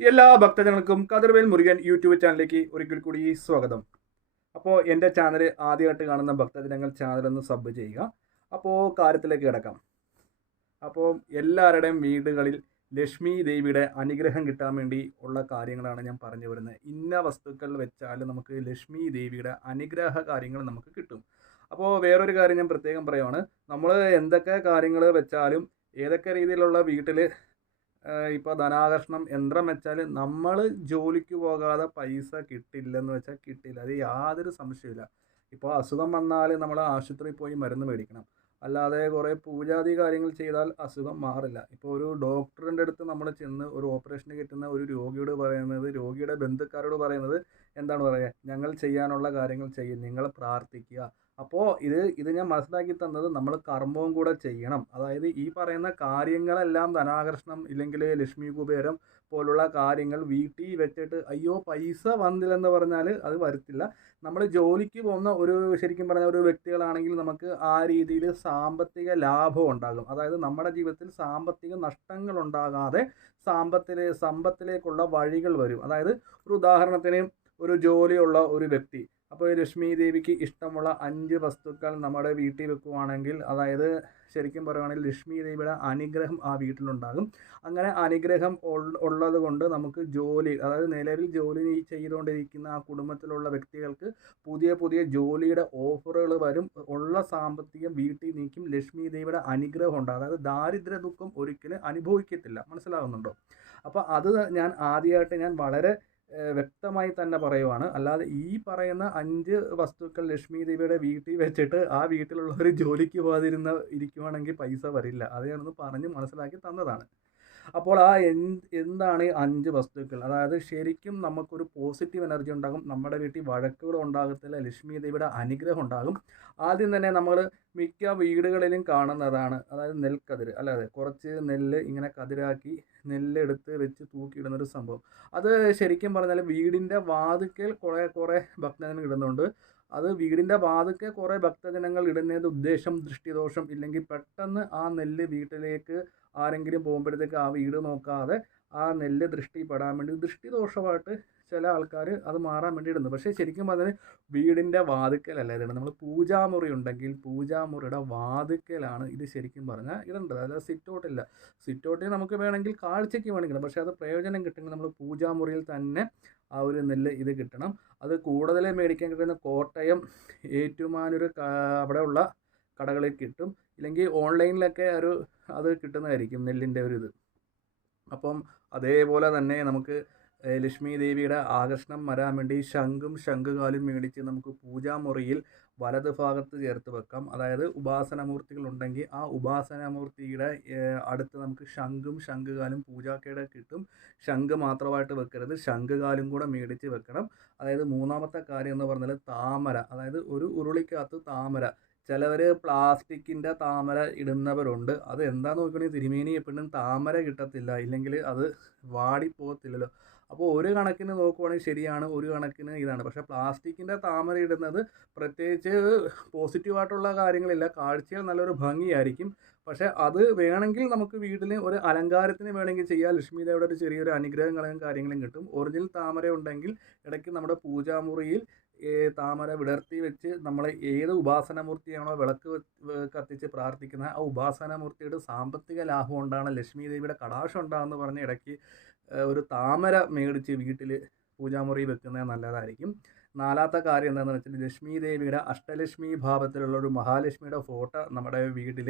എല്ലാ ഭക്തജനങ്ങൾക്കും കതിർവേൽ മുരുകൻ യൂട്യൂബ് ചാനലിലേക്ക് ഒരിക്കൽ കൂടി സ്വാഗതം. അപ്പോൾ എൻ്റെ ചാനൽ ആദ്യമായിട്ട് കാണുന്ന ഭക്തജനങ്ങൾ ചാനലൊന്ന് സബ് ചെയ്യുക. അപ്പോൾ കാര്യത്തിലേക്ക് കിടക്കാം. അപ്പോൾ എല്ലാവരുടെയും വീടുകളിൽ ലക്ഷ്മി ദേവിയുടെ അനുഗ്രഹം കിട്ടാൻ വേണ്ടി ഉള്ള കാര്യങ്ങളാണ് ഞാൻ പറഞ്ഞു വരുന്നത്. ഇന്ന വസ്തുക്കൾ വെച്ചാൽ നമുക്ക് ലക്ഷ്മി ദേവിയുടെ അനുഗ്രഹ കാര്യങ്ങൾ നമുക്ക് കിട്ടും. അപ്പോൾ വേറൊരു കാര്യം ഞാൻ പ്രത്യേകം പറയുവാണ്. നമ്മൾ എന്തൊക്കെ കാര്യങ്ങൾ വെച്ചാലും ഏതൊക്കെ രീതിയിലുള്ള വീട്ടിൽ ഇപ്പോൾ ധനാകർഷണം യന്ത്രം വെച്ചാൽ നമ്മൾ ജോലിക്ക് പോകാതെ പൈസ കിട്ടില്ലെന്ന് വെച്ചാൽ കിട്ടില്ല. അത് യാതൊരു സംശയമില്ല. ഇപ്പോൾ അസുഖം വന്നാൽ നമ്മൾ ആശുപത്രിയിൽ പോയി മരുന്ന് മേടിക്കണം. അല്ലാതെ കുറേ പൂജാതി കാര്യങ്ങൾ ചെയ്താൽ അസുഖം മാറില്ല. ഇപ്പോൾ ഒരു ഡോക്ടറിൻ്റെ അടുത്ത് നമ്മൾ ചെന്ന് ഒരു ഓപ്പറേഷന് കിട്ടുന്ന ഒരു രോഗിയോട് പറയുന്നത്, രോഗിയുടെ ബന്ധുക്കാരോട് പറയുന്നത് എന്താണ് പറയുക, ഞങ്ങൾ ചെയ്യാനുള്ള കാര്യങ്ങൾ ചെയ്യും, നിങ്ങൾ പ്രാർത്ഥിക്കുക. അപ്പോൾ ഇത് ഞാൻ മനസ്സിലാക്കി തന്നത് നമ്മൾ കർമ്മവും കൂടെ ചെയ്യണം. അതായത് ഈ പറയുന്ന കാര്യങ്ങളെല്ലാം ധനാകർഷണം ഇല്ലെങ്കിൽ ലക്ഷ്മി കുബേരം പോലുള്ള കാര്യങ്ങൾ വീട്ടിൽ വെച്ചിട്ട് അയ്യോ പൈസ വന്നില്ലെന്ന് പറഞ്ഞാൽ അത് വരത്തില്ല. നമ്മൾ ജോലിക്ക് പോകുന്ന ഒരു ശരിക്കും പറഞ്ഞ ഒരു വ്യക്തികളാണെങ്കിൽ നമുക്ക് ആ രീതിയിൽ സാമ്പത്തിക ലാഭം ഉണ്ടാകും. അതായത് നമ്മുടെ ജീവിതത്തിൽ സാമ്പത്തിക നഷ്ടങ്ങൾ ഉണ്ടാകാതെ സമ്പത്തിലേക്കുള്ള വഴികൾ വരും. അതായത് ഒരു ഉദാഹരണത്തിന് ഒരു ജോലിയുള്ള ഒരു വ്യക്തി അപ്പോൾ ലക്ഷ്മി ദേവിക്ക് ഇഷ്ടമുള്ള 5 വസ്തുക്കൾ നമ്മുടെ വീട്ടിൽ വെക്കുവാണെങ്കിൽ, അതായത് ശരിക്കും പറയുവാണെങ്കിൽ ലക്ഷ്മി ദേവിയുടെ അനുഗ്രഹം ആ വീട്ടിലുണ്ടാകും. അങ്ങനെ അനുഗ്രഹം ഉള്ളത് കൊണ്ട് നമുക്ക് ജോലി, അതായത് നിലവിൽ ജോലി ചെയ്തുകൊണ്ടിരിക്കുന്ന ആ കുടുംബത്തിലുള്ള വ്യക്തികൾക്ക് പുതിയ പുതിയ ജോലിയുടെ ഓഫറുകൾ വരും. ഉള്ള സാമ്പത്തികം വീട്ടിൽ നിൽക്കും. ലക്ഷ്മി ദേവിയുടെ അനുഗ്രഹം ഉണ്ട്. അതായത് ദാരിദ്ര്യ ദുഃഖം ഒരിക്കലും അനുഭവിക്കത്തില്ല. മനസ്സിലാകുന്നുണ്ടോ? അപ്പോൾ അത് ഞാൻ വളരെ വ്യക്തമായി തന്നെ പറയുവാണ്. അല്ലാതെ ഈ പറയുന്ന 5 വസ്തുക്കൾ ലക്ഷ്മി ദേവിയുടെ വീട്ടിൽ വെച്ചിട്ട് ആ വീട്ടിലുള്ളവർ ജോലിക്ക് ഇരിക്കുവാണെങ്കിൽ പൈസ വരില്ല. അത് ഞാനൊന്ന് പറഞ്ഞ് മനസ്സിലാക്കി തന്നതാണ്. അപ്പോൾ എന്താണ് ഈ 5 വസ്തുക്കൾ? അതായത് ശരിക്കും നമുക്കൊരു പോസിറ്റീവ് എനർജി ഉണ്ടാകും. നമ്മുടെ വീട്ടിൽ വഴക്കുകൾ ഉണ്ടാകത്തില്ല. ലക്ഷ്മി ദേവിയുടെ അനുഗ്രഹം ഉണ്ടാകും. ആദ്യം തന്നെ നമ്മൾ മിക്ക വീടുകളിലും കാണുന്നതാണ്, അതായത് നെൽക്കതിര്. അല്ലാതെ കുറച്ച് നെല്ല് ഇങ്ങനെ കതിരാക്കി നെല്ലെടുത്ത് വെച്ച് തൂക്കിയിടുന്നൊരു സംഭവം. അത് ശരിക്കും പറഞ്ഞാൽ വീടിൻ്റെ വാതിൽക്കൽ കുറേ ഭക്തജനങ്ങൾ ഇടുന്നുണ്ട്. അത് വീടിൻ്റെ വാതിൽക്കൽ കുറേ ഭക്തജനങ്ങൾ ഇടുന്നതിൻ്റെ ഉദ്ദേശം ദൃഷ്ടിദോഷം ഇല്ലെങ്കിൽ പെട്ടെന്ന് ആ നെല്ല് വീട്ടിലേക്ക് ആരെങ്കിലും പോകുമ്പോഴത്തേക്ക് ആ വീട് നോക്കാതെ ആ നെല്ല് ദൃഷ്ടിപ്പെടാൻ വേണ്ടി ദൃഷ്ടിദോഷമായിട്ട് ചില ആൾക്കാർ അത് മാറാൻ വേണ്ടി ഇടുന്നു. പക്ഷേ ശരിക്കും പറഞ്ഞാൽ വീടിൻ്റെ വാതിൽക്കലല്ല ഇടുന്നത്. നമ്മൾ പൂജാമുറി ഉണ്ടെങ്കിൽ പൂജാമുറിയുടെ വാതിൽക്കലാണ് ഇത് ശരിക്കും പറഞ്ഞാൽ ഇടേണ്ടത്. അതായത് സിറ്റൗട്ടില്ല. സിറ്റൗട്ടിൽ നമുക്ക് വേണമെങ്കിൽ കാഴ്ചയ്ക്ക് വേണമെങ്കിൽ, പക്ഷേ അത് പ്രയോജനം കിട്ടുമെങ്കിൽ നമ്മൾ പൂജാമുറിയിൽ തന്നെ ആ ഒരു നെല്ല് ഇത് കിട്ടണം. അത് കൂടുതൽ മേടിക്കാൻ കിട്ടുന്ന കോട്ടയം, ഏറ്റുമാനൂർ അവിടെയുള്ള കടകളിൽ കിട്ടും. ഇല്ലെങ്കിൽ ഓൺലൈനിലൊക്കെ അത് കിട്ടുന്നതായിരിക്കും നെല്ലിൻ്റെ ഒരു ഇത്. അപ്പം അതേപോലെ തന്നെ നമുക്ക് ലക്ഷ്മി ദേവിയുടെ ആകർഷണം വരാൻ വേണ്ടി ശംഖും ശംഖുകാലും മേടിച്ച് നമുക്ക് പൂജാമുറിയിൽ വലത് ഭാഗത്ത് ചേർത്ത് വെക്കാം. അതായത് ഉപാസനമൂർത്തികൾ ഉണ്ടെങ്കിൽ ആ ഉപാസനമൂർത്തിയുടെ അടുത്ത് നമുക്ക് ശംഖും ശംഖുകാലും പൂജാക്കയുടെ കിട്ടും. ശംഖ് മാത്രമായിട്ട് വെക്കരുത്, ശംഖുകാലും കൂടെ മേടിച്ച് വെക്കണം. അതായത് മൂന്നാമത്തെ കാര്യം എന്ന് പറഞ്ഞാൽ താമര, അതായത് ഒരു ഉരുളിക്കകത്ത് താമര. ചിലവർ പ്ലാസ്റ്റിക്കിൻ്റെ താമര ഇടുന്നവരുണ്ട്. അത് എന്താണെന്ന് നോക്കുകയാണെങ്കിൽ തിരുമേനി എപ്പോഴും താമര കിട്ടത്തില്ല, ഇല്ലെങ്കിൽ അത് വാടിപ്പോകത്തില്ലല്ലോ. അപ്പോൾ ഒരു കണക്കിന് നോക്കുവാണെങ്കിൽ ശരിയാണ്, ഒരു കണക്കിന് ഇതാണ്. പക്ഷേ പ്ലാസ്റ്റിക്കിൻ്റെ താമര ഇടുന്നത് പ്രത്യേകിച്ച് പോസിറ്റീവായിട്ടുള്ള കാര്യങ്ങളില്ല, കാഴ്ചയിൽ നല്ലൊരു ഭംഗിയായിരിക്കും. പക്ഷേ അത് വേണമെങ്കിൽ നമുക്ക് വീട്ടിൽ ഒരു അലങ്കാരത്തിന് വേണമെങ്കിൽ ചെയ്യാം. ലക്ഷ്മി ദേവിയുടെ ഒരു ചെറിയൊരു അനുഗ്രഹങ്ങളും കാര്യങ്ങളും കിട്ടും. ഒറിജിനൽ താമര ഉണ്ടെങ്കിൽ ഇടയ്ക്ക് നമ്മുടെ പൂജാമുറിയിൽ താമര വിടർത്തി വെച്ച് നമ്മൾ ഏത് ഉപാസനമൂർത്തിയാണോ വിളക്ക് കത്തിച്ച് പ്രാർത്ഥിക്കുന്നത് ആ ഉപാസനമൂർത്തിയുടെ സാമ്പത്തിക ലാഭം ഉണ്ടാണ്, ലക്ഷ്മി ദേവിയുടെ കടാക്ഷം ഉണ്ടാകുമെന്ന് പറഞ്ഞ് ഇടയ്ക്ക് ഒരു താമര മേടിച്ച് വീട്ടിൽ പൂജാമുറി വെക്കുന്നത് നല്ലതായിരിക്കും. നാലാമത്തെ കാര്യം എന്താണെന്ന് വെച്ചാൽ ലക്ഷ്മി ദേവിയുടെ അഷ്ടലക്ഷ്മി ഭാവത്തിലുള്ള ഒരു മഹാലക്ഷ്മിയുടെ ഫോട്ടോ നമ്മുടെ വീട്ടിൽ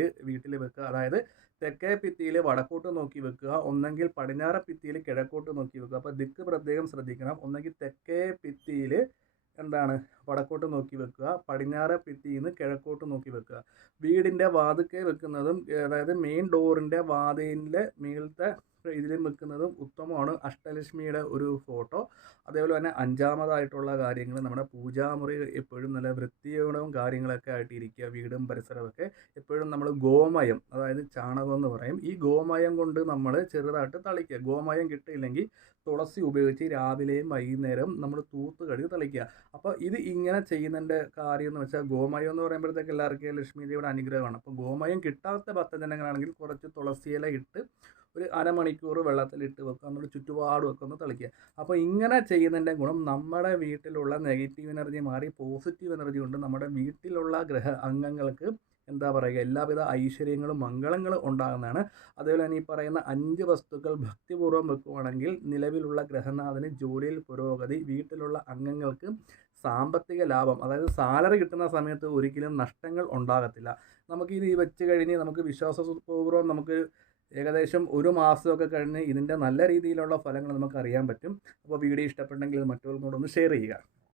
വെക്കുക. അതായത് തെക്കേ ഭിത്തിയിൽ വടക്കോട്ട് നോക്കി വെക്കുക, ഒന്നെങ്കിൽ പടിഞ്ഞാറ് ഭിത്തിയിൽ കിഴക്കോട്ട് നോക്കി വെക്കുക. അപ്പോൾ ദിക്ക് പ്രത്യേകം ശ്രദ്ധിക്കണം. ഒന്നെങ്കിൽ തെക്കേ ഭിത്തിയിൽ വടക്കോട്ട് നോക്കി വെക്കുക, പടിഞ്ഞാറ് ഭിത്തിയിൽ നിന്ന് കിഴക്കോട്ട് നോക്കി വെക്കുക. വീടിൻ്റെ വാതിൽക്കൽ വെക്കുന്നതും, അതായത് മെയിൻ ഡോറിൻ്റെ വാതിലിൻ്റെ മേലത്തെ ഇതിലും വെക്കുന്നതും ഉത്തമമാണ്. അഷ്ടലക്ഷ്മിയുടെ ഒരു ഫോട്ടോ. അതേപോലെ തന്നെ അഞ്ചാമതായിട്ടുള്ള കാര്യങ്ങൾ നമ്മുടെ പൂജാമുറി എപ്പോഴും നല്ല വൃത്തിയോടവും കാര്യങ്ങളൊക്കെ ആയിട്ടിരിക്കുക. വീടും പരിസരമൊക്കെ എപ്പോഴും നമ്മൾ ഗോമയം, അതായത് ചാണകം എന്ന് പറയും, ഈ ഗോമയം കൊണ്ട് നമ്മൾ ചെറുതായിട്ട് തളിക്കുക. ഗോമയം കിട്ടിയില്ലെങ്കിൽ തുളസി ഉപയോഗിച്ച് രാവിലെയും വൈകുന്നേരം നമ്മൾ തൂത്ത് കഴുകി തളിക്കുക. അപ്പോൾ ഇത് ഇങ്ങനെ ചെയ്യുന്നതിൻ്റെ കാര്യം എന്ന് വെച്ചാൽ ഗോമയം എന്ന് പറയുമ്പോഴത്തേക്ക് എല്ലാവർക്കും ലക്ഷ്മി ദേവിയുടെ അനുഗ്രഹമാണ്. അപ്പോൾ ഗോമയം കിട്ടാത്ത ഭക്തജനങ്ങളാണെങ്കിൽ കുറച്ച് തുളസിയില ഇട്ട് ഒരു അരമണിക്കൂർ വെള്ളത്തിലിട്ട് വെക്കുക, എന്നിട്ട് ചുറ്റുപാടും ഒക്കെ ഒന്ന് തളിക്കുക. അപ്പോൾ ഇങ്ങനെ ചെയ്യുന്നതിൻ്റെ ഗുണം നമ്മുടെ വീട്ടിലുള്ള നെഗറ്റീവ് എനർജി മാറി പോസിറ്റീവ് എനർജി കൊണ്ട് നമ്മുടെ വീട്ടിലുള്ള ഗ്രഹ അംഗങ്ങൾക്ക് എന്താ പറയുക, എല്ലാവിധ ഐശ്വര്യങ്ങളും മംഗളങ്ങളും ഉണ്ടാകുന്നതാണ്. അതുപോലെ തന്നെ ഈ പറയുന്ന 5 വസ്തുക്കൾ ഭക്തിപൂർവ്വം വെക്കുകയാണെങ്കിൽ നിലവിലുള്ള ഗ്രഹനാഥന് ജോലിയിൽ പുരോഗതി, വീട്ടിലുള്ള അംഗങ്ങൾക്ക് സാമ്പത്തിക ലാഭം, അതായത് സാലറി കിട്ടുന്ന സമയത്ത് ഒരിക്കലും നഷ്ടങ്ങൾ ഉണ്ടാകത്തില്ല. നമുക്കിത് വെച്ച് കഴിഞ്ഞ് നമുക്ക് വിശ്വാസപൂർവ്വം നമുക്ക് ഏകദേശം 1 മാസമൊക്കെ കഴിഞ്ഞ് ഇതിൻ്റെ നല്ല രീതിയിലുള്ള ഫലങ്ങൾ നമുക്ക് അറിയാൻ പറ്റും. അപ്പോൾ വീഡിയോ ഇഷ്ടപ്പെട്ടെങ്കിൽ ഇത് മറ്റുള്ളവരോടൊന്ന് ഷെയർ ചെയ്യുക.